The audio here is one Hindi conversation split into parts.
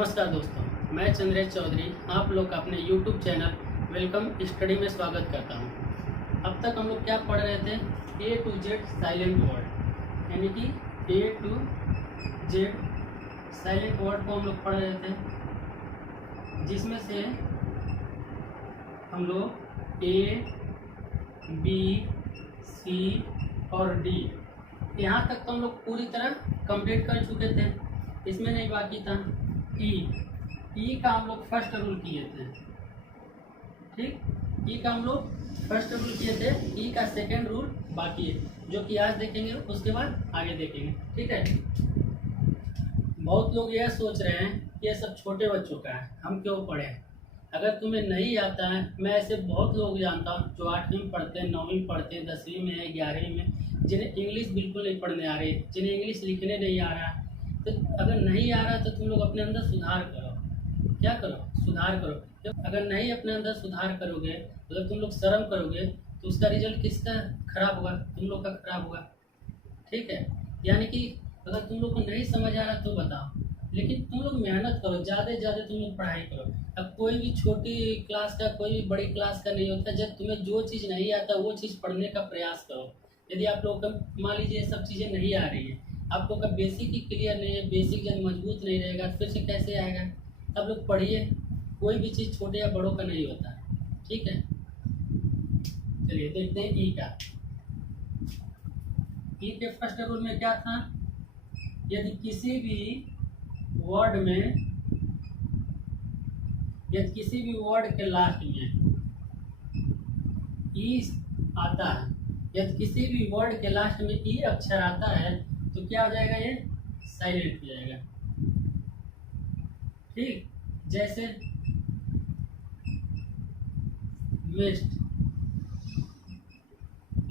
नमस्कार दोस्तों, मैं चंद्रेश चौधरी आप लोग का अपने YouTube चैनल वेलकम स्टडी में स्वागत करता हूं। अब तक हम लोग क्या पढ़ रहे थे? A to Z silent word, यानी कि A to Z silent word को हम लोग पढ़ रहे थे, जिसमें से हम लोग A, B, C और D यहाँ तक तो हम लोग पूरी तरह कंप्लीट कर चुके थे। इसमें नहीं बाकी था ई का हम लोग फर्स्ट रूल किए थे। ठीक, ई का हम लोग फर्स्ट रूल किए थे, ई का सेकंड रूल बाकी है, जो कि आज देखेंगे, उसके बाद आगे देखेंगे। ठीक है। बहुत लोग यह सोच रहे हैं कि ये सब छोटे बच्चों का है, हम क्यों पढ़ें। अगर तुम्हें नहीं आता है, मैं ऐसे बहुत लोग जानता हूँ जो 8वीं में पढ़ते हैं, 9वीं में पढ़ते हैं, 10वीं में है, 11वीं में, जिन्हें इंग्लिश बिल्कुल नहीं पढ़ने आ रही, जिन्हें इंग्लिश लिखने नहीं आ रहा। तो अगर नहीं आ रहा तो तुम लोग अपने अंदर सुधार करो। क्या करो? सुधार करो। जब अगर नहीं अपने अंदर सुधार करोगे, मतलब तुम लोग शर्म करोगे, तो उसका रिजल्ट किसका खराब होगा? तुम लोग का खराब होगा। ठीक है। यानी कि अगर तुम लोग को नहीं समझ आ रहा तो बताओ, लेकिन तुम लोग मेहनत करो, ज़्यादा से ज़्यादा तुम लोग पढ़ाई करो। अब कोई भी छोटी क्लास का, कोई भी बड़ी क्लास का नहीं होता। जब तुम्हें जो चीज़ नहीं आता वो चीज़ पढ़ने का प्रयास करो। यदि आप लोग का मान लीजिए सब चीज़ें नहीं आ रही है, आप लोग का बेसिक ही क्लियर नहीं है, बेसिक जब मजबूत नहीं रहेगा फिर से कैसे आएगा? आप लोग पढ़िए, कोई भी चीज़ छोटे या बड़ों का नहीं होता। ठीक है, चलिए देखते हैं ई का। ई के फर्स्ट रूल में क्या था? यदि किसी भी वर्ड में, यदि किसी भी वर्ड के लास्ट में ई आता है, यदि किसी भी वर्ड के लास्ट में ई अक्षर आता है तो क्या हो जाएगा? ये साइलेंट हो जाएगा। ठीक, जैसे वेस्ट,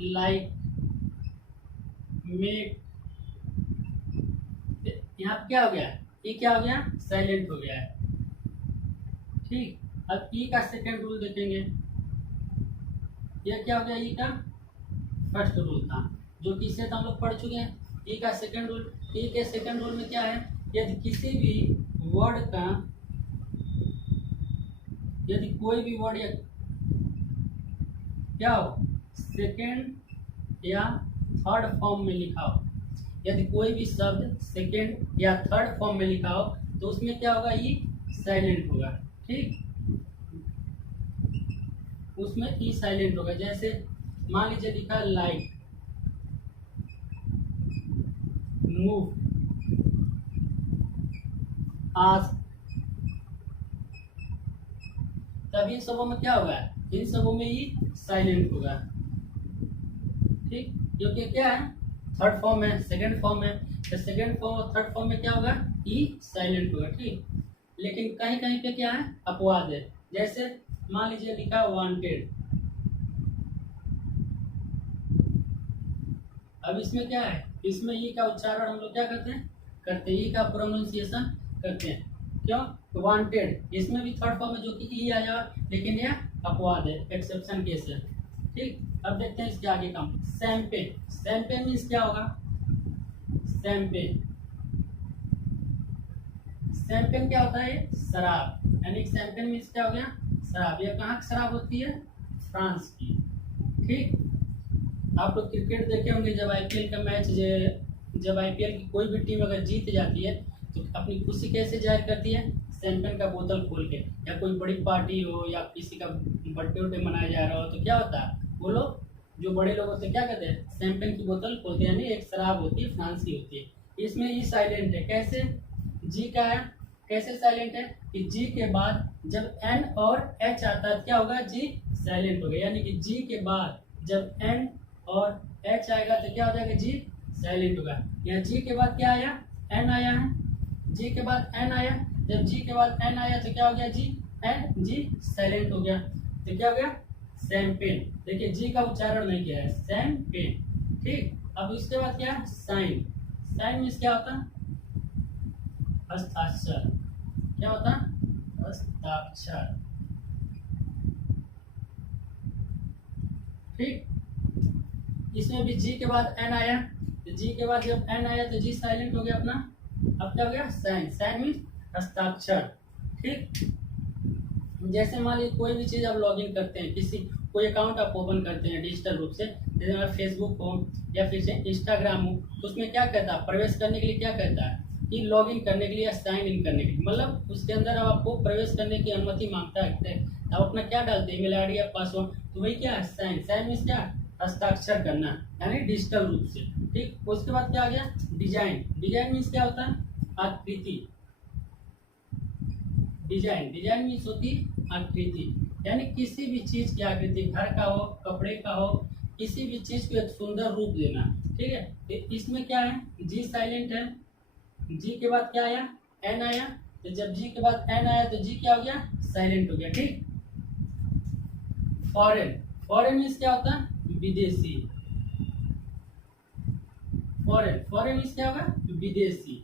लाइक, मेक, यहाँ क्या हो गया? ई क्या हो गया? साइलेंट हो गया है। ठीक, अब ई का सेकंड रूल देखेंगे। यह क्या हो गया? ई का फर्स्ट रूल था, जो कि इसे तो हम लोग पढ़ चुके हैं। ई का सेकंड रूल, ई के सेकंड रूल में क्या है? यदि किसी भी वर्ड का, यदि कोई भी वर्ड या क्या हो सेकंड या थर्ड फॉर्म में लिखा हो, यदि कोई भी शब्द सेकंड या थर्ड फॉर्म में लिखा हो तो उसमें क्या होगा? ये साइलेंट होगा। ठीक, उसमें ई साइलेंट होगा। जैसे मान लीजिए लिखा लाइक, मूव, आस्क, तब इन सबों में क्या होगा? इन सबों में ही साइलेंट होगा। ठीक, क्योंकि क्या है? थर्ड फॉर्म है, सेकंड फॉर्म है, तो सेकंड फॉर्म और थर्ड फॉर्म में क्या होगा? ई साइलेंट होगा। ठीक, लेकिन कहीं कहीं पे क्या है? अपवाद है। जैसे मान लीजिए लिखा वांटेड, अब इसमें क्या है? इसमें ई का उच्चारण हम लोग क्या करते हैं? करते हैं, ई का प्रोनाउंसिएशन करते हैं। क्यों? वांटेड, इसमें भी थर्ड फॉर्म में जो कि ई आया, लेकिन यह अपवाद है, एक्सेप्शन केस है। ठीक, अब देखते हैं इसके आगे का। शैंपेन, शैंपेन मीन्स क्या होगा? शैंपेन, शैंपेन क्या होता है? शराब, यानी शैंपेन मीन्स क्या हो गया? शराब। यह कहाँ की शराब होती है? फ्रांस की। ठीक, आप लोग क्रिकेट देखे होंगे, जब आईपीएल का मैच, जब आईपीएल की कोई भी टीम अगर जीत जाती है तो अपनी खुशी कैसे जाहिर करती है? शैंपेन का बोतल खोल के। या कोई बड़ी पार्टी हो या किसी का बर्थडे वर्डे मनाया जा रहा हो तो क्या होता है? वो लोग, जो बड़े लोग होते हैं, क्या कहते हैं? शैंपेन की बोतल खोलते हैं, यानी एक शराब होती है, फ्रांसी होती है। इसमें ये साइलेंट है। कैसे? जी का है, कैसे साइलेंट है? कि जी के बाद जब एन और एच आता है क्या होगा? जी साइलेंट हो गया। यानी कि जी के बाद जब एन और एच आएगा तो क्या हो जाएगा? जी साइलेंट होगा। यहाँ जी के बाद क्या आया? एन आया है, जी के बाद एन आया, जब जी के बाद एन आया तो क्या हो गया? जी एन, जी साइलेंट हो गया, तो क्या हो गया? शैंपेन। देखिए जी का उच्चारण नहीं किया है, शैंपेन। ठीक, अब इसके बाद क्या है? साइन, साइन मीन्स क्या होता है? हस्ताक्षर। क्या होता है? हस्ताक्षर। ठीक, इसमें भी जी के बाद एन आया, तो जी के बाद जब एन आया तो जी साइलेंट हो गया अपना। अब क्या हो गया? साइन, साइन मीन्स हस्ताक्षर। ठीक, जैसे मान लीजिए कोई भी चीज़ आप लॉगिन करते हैं, किसी कोई अकाउंट आप ओपन करते हैं डिजिटल रूप से, जैसे हमारा फेसबुक हो या फिर से इंस्टाग्राम हो, तो उसमें क्या कहता है, प्रवेश करने के लिए क्या कहता है कि लॉगिन करने के लिए या साइन इन करने के लिए, मतलब उसके अंदर अब आपको प्रवेश करने की अनुमति मांगता है। आप अपना क्या डालते हैं, ईमेल आईडी या पासवर्ड, तो वही क्या है, साइन। साइन मीन्स क्या, हस्ताक्षर करना, यानी डिजिटल रूप से। ठीक, उसके बाद क्या आ गया, डिजाइन। डिजाइन मीन्स क्या होता है, आकृति। डिजाइन, डिजाइन मीन्स होती आकृति, यानी किसी भी चीज की आकृति, घर का हो, कपड़े का हो, किसी भी चीज को एक सुंदर रूप देना। ठीक है, तो इसमें क्या है, जी साइलेंट है, जी के बाद क्या आया, एन आया, तो जब जी के बाद एन आया तो जी क्या हो गया, साइलेंट हो गया। ठीक, फॉरेन। फॉरेन मीन्स क्या होता है, विदेशी। फॉरेन, फॉरेन मीन्स क्या होगा, विदेशी,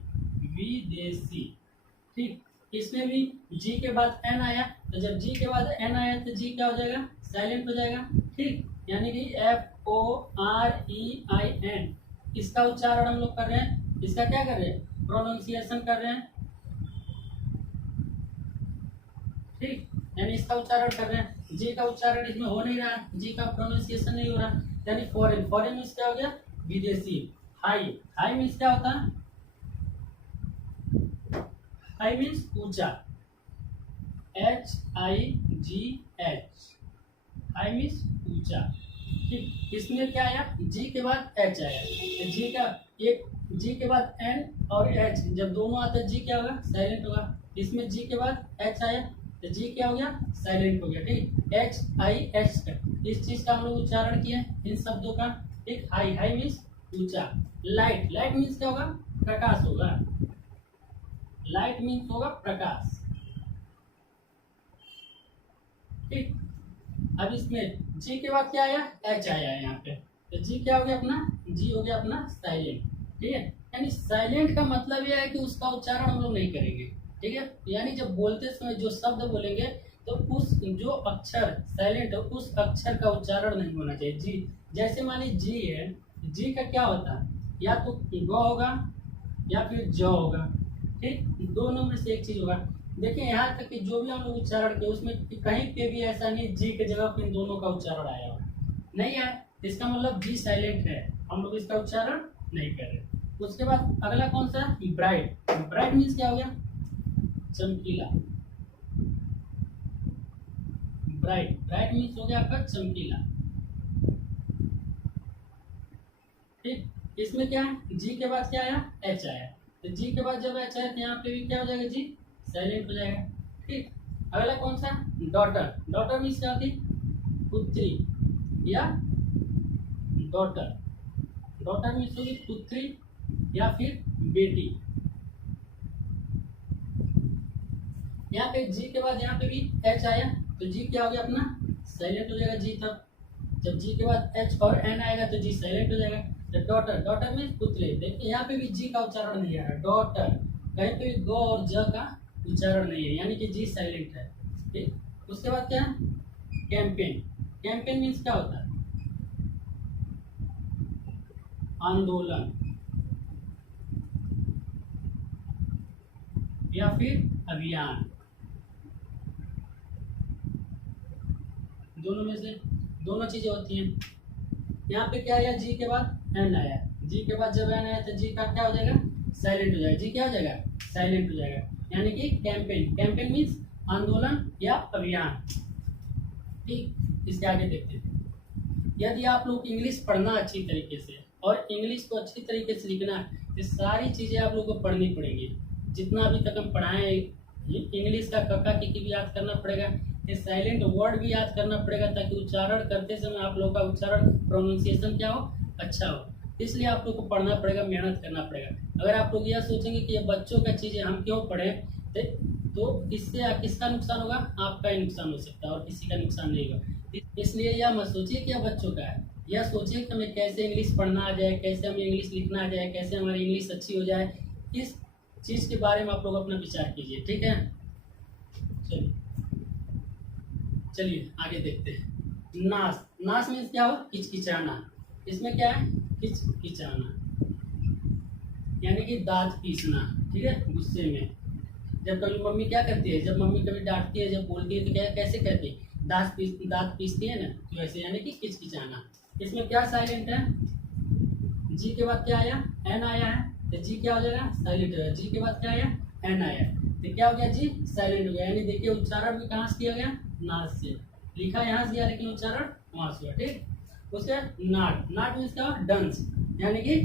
विदेशी। ठीक, इसमें भी जी के बाद एन आया, तो जब जी के बाद एन आया तो जी क्या हो जाएगा, साइलेंट हो जाएगा। ठीक, यानी कि FOREIN, इसका उच्चारण हम लोग कर रहे हैं, इसका क्या कर रहे हैं, प्रोनाउंसिएशन कर रहे हैं। ठीक, यानी इसका उच्चारण कर रहे हैं, जी का उच्चारण इसमें हो नहीं रहा, जी का प्रोनाउंसिएशन नहीं हो रहा, यानी फॉरेन। फॉरेन मीन्स क्या हो गया, विदेशी। हाई, हाई मीन्स क्या होता है, हाई मीन्स ऊंचा, HIGH, हाई मीन्स ऊंचा। ठीक, इसमें क्या आया, जी के बाद एच आया, तो जी का एक, जी के बाद एन और एच जब दोनों आते हैं जी क्या होगा, साइलेंट होगा। इसमें जी के बाद एच आया तो जी क्या हो गया, साइलेंट हो गया। ठीक, HIH, इस चीज का हम लोग उच्चारण किए इन शब्दों का। ठीक, हाई, हाई मीन्स ऊंचा। लाइट, लाइट मीन्स क्या होगा, प्रकाश होगा। लाइट मीन्स होगा प्रकाश। ठीक, अब इसमें जी के बाद क्या आया, एच आया है यहाँ पे, तो जी क्या हो गया अपना, जी हो गया अपना साइलेंट। ठीक है, यानी साइलेंट का मतलब यह है कि उसका उच्चारण हम लोग नहीं करेंगे। ठीक है, यानी जब बोलते समय जो शब्द बोलेंगे तो उस जो अक्षर साइलेंट है उस अक्षर का उच्चारण नहीं होना चाहिए। जी, जैसे मानिए जी है, जी का क्या होता है, या तो ग होगा या फिर ज होगा। ठीक, दोनों में से एक चीज होगा। देखिए यहाँ तक कि जो भी हम लोग उच्चारण किए उसमें कहीं पे भी ऐसा नहीं जी के जगह पे इन दोनों का उच्चारण आया हो, नहीं है, इसका मतलब जी साइलेंट है, हम लोग इसका उच्चारण नहीं कर रहे। उसके बाद अगला कौन सा, ब्राइट। ब्राइट मीन्स क्या हो गया, चमकीला। ब्राइट, ब्राइट मीन्स हो गया आपका चमकीला। ठीक, इसमें क्या है, जी के बाद क्या आया, एच आया, तो जी के बाद जब एच आया तो यहाँ पे भी क्या हो जाएगा, जी साइलेंट हो जाएगा। ठीक, अगला कौन सा, डॉटर। डॉटर मीन्स क्या होती, पुत्री या डॉटर। डॉटर मीन्स होगी पुत्री या फिर बेटी। यहाँ पे जी के बाद यहाँ पे भी एच आया तो जी क्या हो गया अपना, साइलेंट हो जाएगा जी। तब जब जी के बाद एच और एन आएगा तो जी साइलेंट हो जाएगा। तो डॉटर, डॉटर मीन्स पुत्री। देखिए यहाँ पे भी जी का उच्चारण नहीं आ रहा, डॉटर, कहीं पे भी ग और ज का उच्चारण नहीं है, यानी कि जी साइलेंट है। ठीक, उसके बाद क्या, कैंपेन। कैंपेन मीन्स क्या होता है, आंदोलन या फिर अभियान, दोनों में से दोनों चीजें होती हैं। यहाँ पे क्या आया, जी के बाद एन आया, जी के बाद जब एन आया तो जी का क्या हो जाएगा, साइलेंट हो जाएगा। जी क्या हो जाएगा, साइलेंट हो जाएगा, यानी कि कैंपेन। कैंपेन मीन्स आंदोलन या अभियान। ठीक, इसके आगे देखते हैं। यदि आप लोग इंग्लिश पढ़ना अच्छी तरीके से और इंग्लिश को अच्छी तरीके से लिखना है तो सारी चीज़ें आप लोग को पढ़नी पड़ेगी। जितना अभी तक हम पढ़ाए, इंग्लिश का कक्का की भी याद करना पड़ेगा, ये साइलेंट वर्ड भी याद करना पड़ेगा, ताकि उच्चारण करते समय आप लोग का उच्चारण प्रोनाउंसिएशन क्या हो, अच्छा हो। इसलिए आप लोग को पढ़ना पड़ेगा, मेहनत करना पड़ेगा। अगर आप लोग यह सोचेंगे कि ये बच्चों का चीज़ है हम क्यों पढ़ें, तो इससे किसका नुकसान होगा, आपका ही नुकसान हो सकता है और किसी का नुकसान नहीं होगा। इसलिए यह मत सोचिए कि यह बच्चों का है, यह सोचिए कि हमें कैसे इंग्लिश पढ़ना आ जाए, कैसे हमें इंग्लिश लिखना आ जाए, कैसे हमारी इंग्लिश अच्छी हो जाए। इस चीज़ के बारे में आप लोग अपना विचार कीजिए। ठीक है, चलिए चलिए आगे देखते हैं। नाश, नाश मीन्स क्या हो, किचकिचाना। इसमें क्या है, किचकिचाना, यानी कि दांत पीसना। ठीक है, गुस्से में। जब कभी मम्मी क्या करती है, जब मम्मी कभी डांटती है, जब बोलती है तो क्या कैसे कहती है, दांत पीसती है ना, तो ऐसे यानी कि किचकिचाना। इसमें क्या साइलेंट है, जी के बाद क्या आया, एन आया है, तो जी क्या हो जाएगा, साइलेंट हो जाएगा। जी के बाद क्या आया, एन आया, तो क्या हो गया, जी साइलेंट हो गया। यानी देखिए उच्चारण भी कहाँ से किया गया, नाक से, लिखा यहाँ से गया लेकिन उच्चारण वहाँ से हुआ। ठीक, उसके नाट, नाट मीन्स क्या, डंस, यानी कि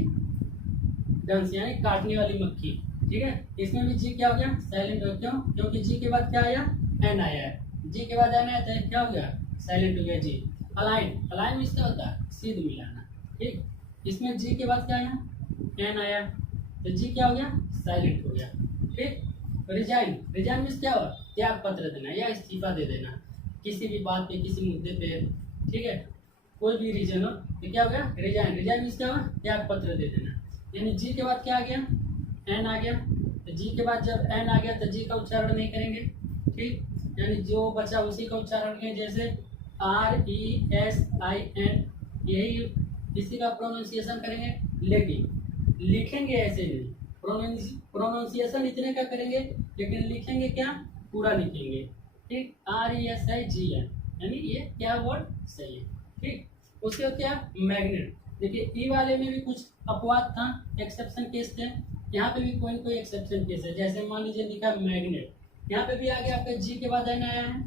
डंस यानी काटने वाली मक्खी। ठीक है, इसमें भी जी क्या हो गया, साइलेंट हो गया। क्यों, क्योंकि जी के बाद क्या आया, एन आया है, जी के बाद एन आया था, क्या हो गया, साइलेंट हो गया जी। अलाइन, अलाइन मीन्स क्या होता है, सीध मिलाना। ठीक, इसमें जी के बाद क्या आया, एन आया, तो जी क्या हो गया, साइलेंट हो गया। ठीक, रिजाइन, रिजाइन मीन्स क्या हुआ, त्याग पत्र देना या इस्तीफा दे देना किसी भी बात पे, किसी मुद्दे पे। ठीक है, कोई भी रीजन हो तो क्या हो गया, रिजाइन, रिजाइन मीन्स क्या हुआ, त्याग पत्र दे देना। यानी जी के बाद क्या आ गया, एन आ गया, तो जी के बाद जब एन आ गया तो जी का उच्चारण नहीं करेंगे। ठीक, यानी जो बचा उसी का उच्चारण करेंगे, जैसे RESIN, यही इसी का प्रोनाउंसिएशन करेंगे, लेकिन लिखेंगे ऐसे नहीं। प्रोनाउंसिएशन इतने का करेंगे लेकिन लिखेंगे क्या, पूरा लिखेंगे। ठीक, RESIGN, यानी ये क्या वर्ड सही है। ठीक, उसके बाद क्या, मैग्नेट। देखिए ई वाले में भी कुछ अपवाद था, एक्सेप्शन केस थे, यहाँ पे भी कोई न कोई एक्सेप्शन केस है। जैसे मान लीजिए लिखा मैग्नेट, यहाँ पे भी आगे आपका जी के बाद एन आया है,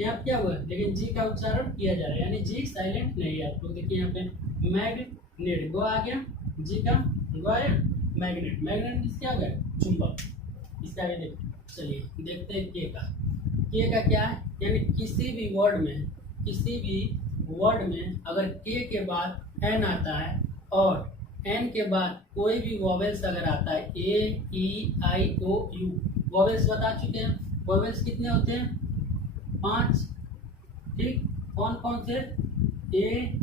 यहाँ पे क्या हुआ, लेकिन जी का उच्चारण किया जा रहा है, यानी जी साइलेंट नहीं है। आप लोग देखिए यहाँ पे मैग्नेट, गो आ गया, जी का गो आया, मैग्नेट, मैग्नेट क्या हो गया, चुंबक। इसका आगे देखते, चलिए देखते हैं के का। के का क्या है, यानी किसी भी वर्ड में, किसी भी वर्ड में अगर के बाद एन आता है और एन के बाद कोई भी वॉवेल्स अगर आता है, ए ई आई ओ यू, वॉवेल्स बता चुके हैं, वॉवेल्स कितने होते हैं, 5। ठीक, कौन कौन से, ए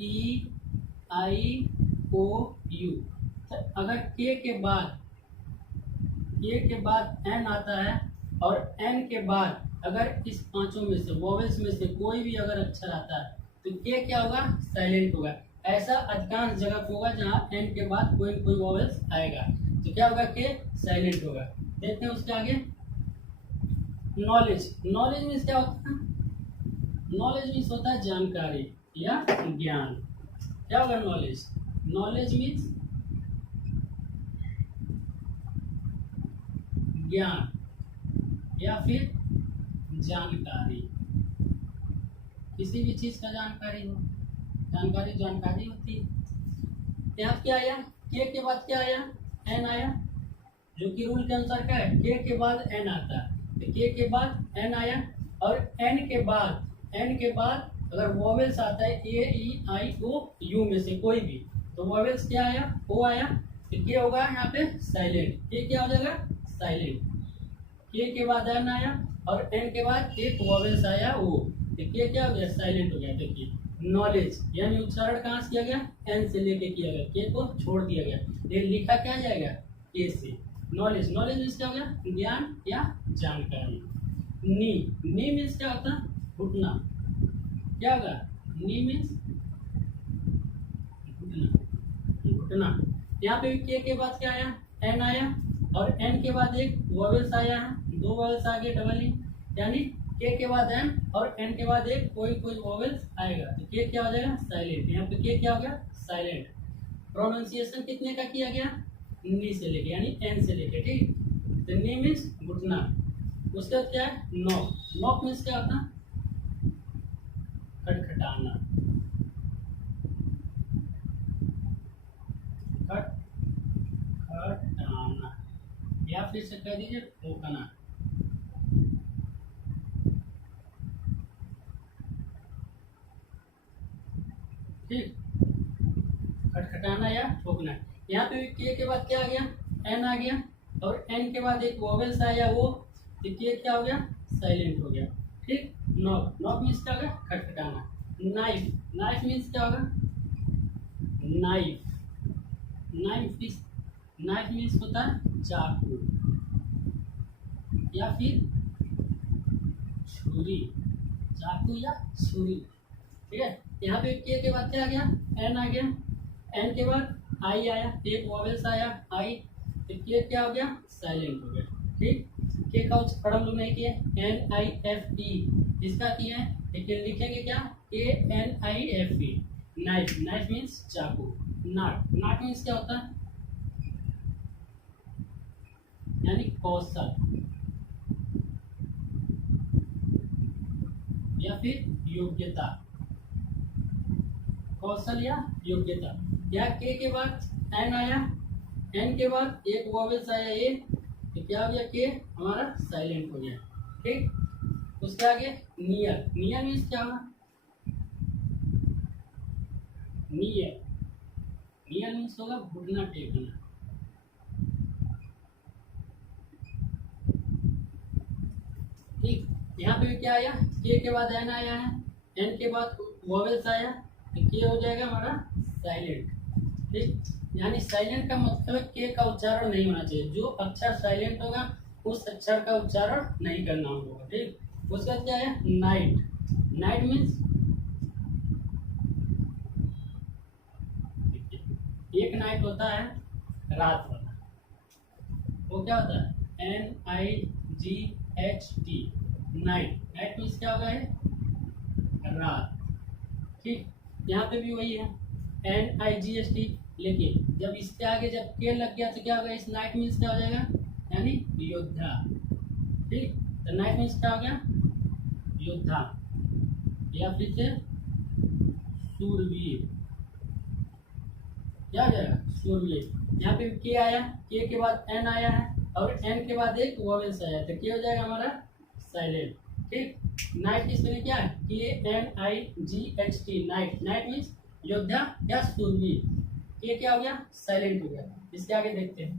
ई आई ओ यू। तो अगर के बाद एन आता है और एन के बाद अगर इस पांचों में से, वॉवेल्स में से कोई भी अगर अक्षर आता है तो के क्या होगा, साइलेंट होगा। ऐसा अधिकांश जगह होगा जहाँ एन के बाद कोई कोई वॉवेल्स आएगा तो क्या होगा, के साइलेंट होगा। देखते हैं उसके आगे, नॉलेज, नॉलेज मीन्स क्या होता है, नॉलेज मीन्स होता है जानकारी या ज्ञान। क्या होगा नॉलेज, नॉलेज मीन्स ज्ञान या फिर जानकारी, किसी भी चीज का जानकारी हो, जानकारी जानकारी होती है। यहाँ क्या आया, के बाद क्या आया, एन आया, जो कि रूल के अनुसार क्या है, के बाद एन आता है, तो के बाद एन आया और एन के बाद अगर वॉवेल्स आता है ए ई आई ओ यू में से कोई भी, तो वॉवेल्स क्या आया, ओ आया, तो के होगा यहाँ पे साइलेंट, के क्या हो जाएगा, साइलेंट। के बाद एन आया और एन के बाद एक वॉवेल्स आया ओ, तो के क्या हो गया, साइलेंट हो गया। देखिए नॉलेज यानी उच्चारण कहाँ से किया गया, एन से लेके किया गया, के को छोड़ दिया गया, ये लिखा क्या जाएगा, के से। नॉलेज, नॉलेज मीन्स क्या हो गया, ज्ञान या जानकारी। नी मीन्स क्या होता है, घुटना। क्या होगा, नी मीन्स घुटना। यहाँ पे भी के बाद क्या आया, एन आया और एन के बाद एक वॉवेल्स आया है, दो वॉवेल्स आ गए डबल ई, यानी के बाद एन और एन के बाद एक कोई वॉवेल्स आएगा तो के क्या हो जाएगा, साइलेंट। यहाँ पे के क्या हो गया, साइलेंट। प्रोनाउंसिएशन कितने का किया गया, नी से लेके यानी एन से लेके। ठीक, तो नी मीन्स घुटना। उसके बाद क्या है, नॉक, नॉक मीन्स क्या होता है, खटखटाना, खटखटाना या फिर से कह दीजिए ठोकना। ठीक, खटखटाना या ठोकना। यहाँ पे के बाद क्या आ गया, एन आ गया और एन के बाद एक वॉवेल्स आया वो, तो के क्या हो गया, साइलेंट हो गया। ठीक, नॉक, नॉक मीन्स क्या होगा, खटखटाना। नाइफ, नाइफ मीन्स क्या होगा, नाइफ, नाइफ मीन्स होता है चाकू या फिर छुरी, चाकू या छुरी। ठीक है, यहाँ पे के बाद क्या आ गया, एन आ गया, एन के बाद आई आया, एक वॉवेल्स आया आई, तो के क्या हो गया, साइलेंट हो गया। ठीक, के का उच्चारण हम लोग नहीं किए, NIFE इसका किए हैं, लेकिन लिखेंगे क्या, ANIFE, नाइफ, नाइफ मीन्स चाकू। नाट, नाट मीन्स क्या होता है, यानी कौशल या फिर योग्यता, कौशल या योग्यता। या के बाद एन आया, एन के बाद एक वॉवेल्स आया ए, तो क्या हो गया, के हमारा साइलेंट हो गया। ठीक, उसके आगे नियर, नियर मीन्स क्या होगा, नियर, नियर मीन्स होगा घुटना टेकना। ठीक, यहाँ पे भी क्या आया, के बाद एन आया है, एन के बाद वॉवेल्स आया, तो के हो जाएगा हमारा साइलेंट। ठीक, यानी साइलेंट का मतलब है के का उच्चारण नहीं होना चाहिए, जो अक्षर साइलेंट होगा उस अक्षर का उच्चारण नहीं करना होगा। ठीक, उसका क्या है, नाइट, नाइट मीन्स एक नाइट होता है रात वाला, वो क्या होता है, NIGHT, नाइट, नाइट मीन्स क्या होगा, है रात। ठीक, यहाँ पे भी वही है NIGHT, लेकिन जब इसके आगे जब के लग गया तो क्या होगा, इस नाइट मीन्स क्या हो जाएगा, यानी योद्धा। ठीक, तो नाइट मीन्स क्या हो गया, योद्धा या फिर से शूरवीर, क्या हो जाएगा, शूरवीर। यहाँ पे के आया, के बाद एन आया है, और एन के बाद एक वोवेल्स आया, तो क्या हो जाएगा हमारा साइलेंट। ठीक, नाइट इसमें क्या है, KNIGHT, नाइट, नाइट मीन्स योद्धा या शूरवीर। ये क्या हो गया, साइलेंट हो गया। इसके आगे देखते हैं,